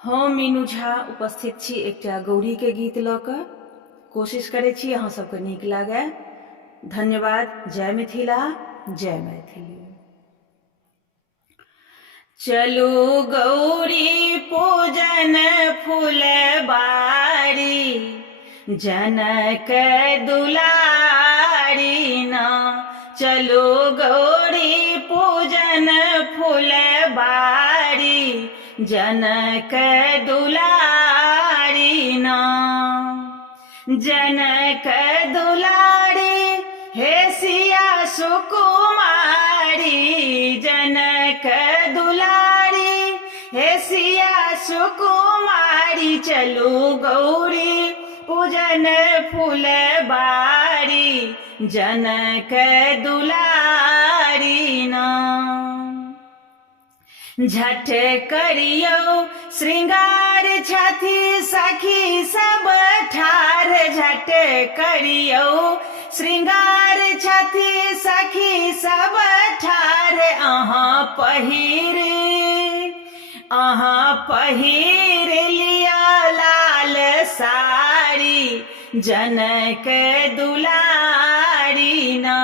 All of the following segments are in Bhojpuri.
हम मीनू झा उपस्थित छी एकटा गौरी के गीत लऽ कऽ। कोशिश करै छी अहाँ सबके नीक लागै। धन्यवाद। जय मिथिला, जय मैथिली। चलू गौरी पूजन फुलबारी, जनक दुलारी ना। चलू गौरी पूजन फुलबारी, जनक दुलारी ना। जनक दुलारी हे सिया सुकुमारी, जनक दुलारी हे सिया सुकुमारी। चलू गौरी पूजन फुलबारी, जनक दुलारी ना। झट करियो श्रृंगार छथि सखी सब ठार, झट करियो श्रृंगार छथि सखी सब ठार। अहाँ पहिर लिया लाल साड़ी, जनक दुलारी ना।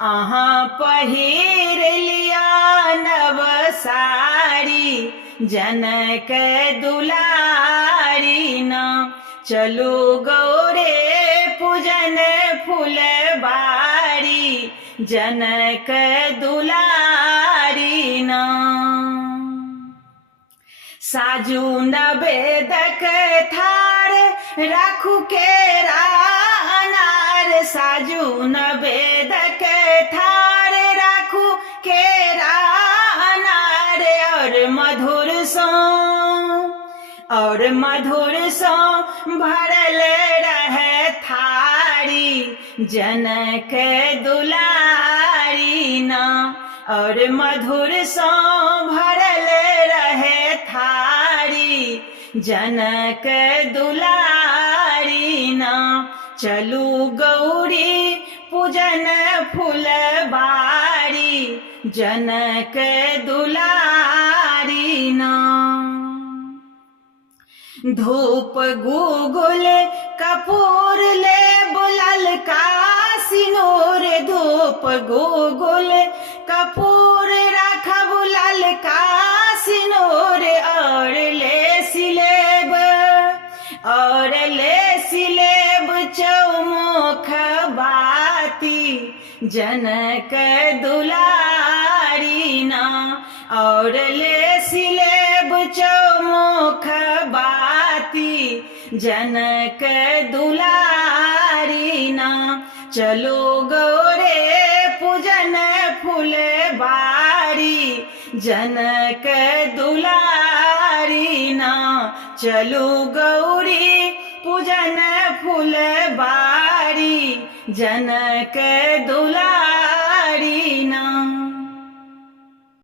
अहाँ पहिर लिया नव साड़ी, जनक दुलारी ना। चलू गौरे पूजन फुलबारी, जनक दुलारी ना। साजू नवेदक थार राखू केरा अनार, साजू नवेदक थार राखू केरा अनार। और मधुर सो भरल रहे थारी, जनक दुलारी ना। और मधुर सो भरल रहे थारी, जनक दुलारी ना। चलू गौरी पूजन फुलबारी, जनक दुलारी ना। धूप गुगुल कपूर ले बुलल का सिनूर, धूप गुगुल कपूर रखब ललका सिनूर। और ले सिलेब चौमुख बाती, जनक दुलारी ना। और ले सिलेब चौमुख बाती, जनक दुलारी ना। चलो गौरे पूजन फुलबारी, जनक दुलारी ना। चलो गौरी पूजन फुलबारी, जनक दुलारी ना।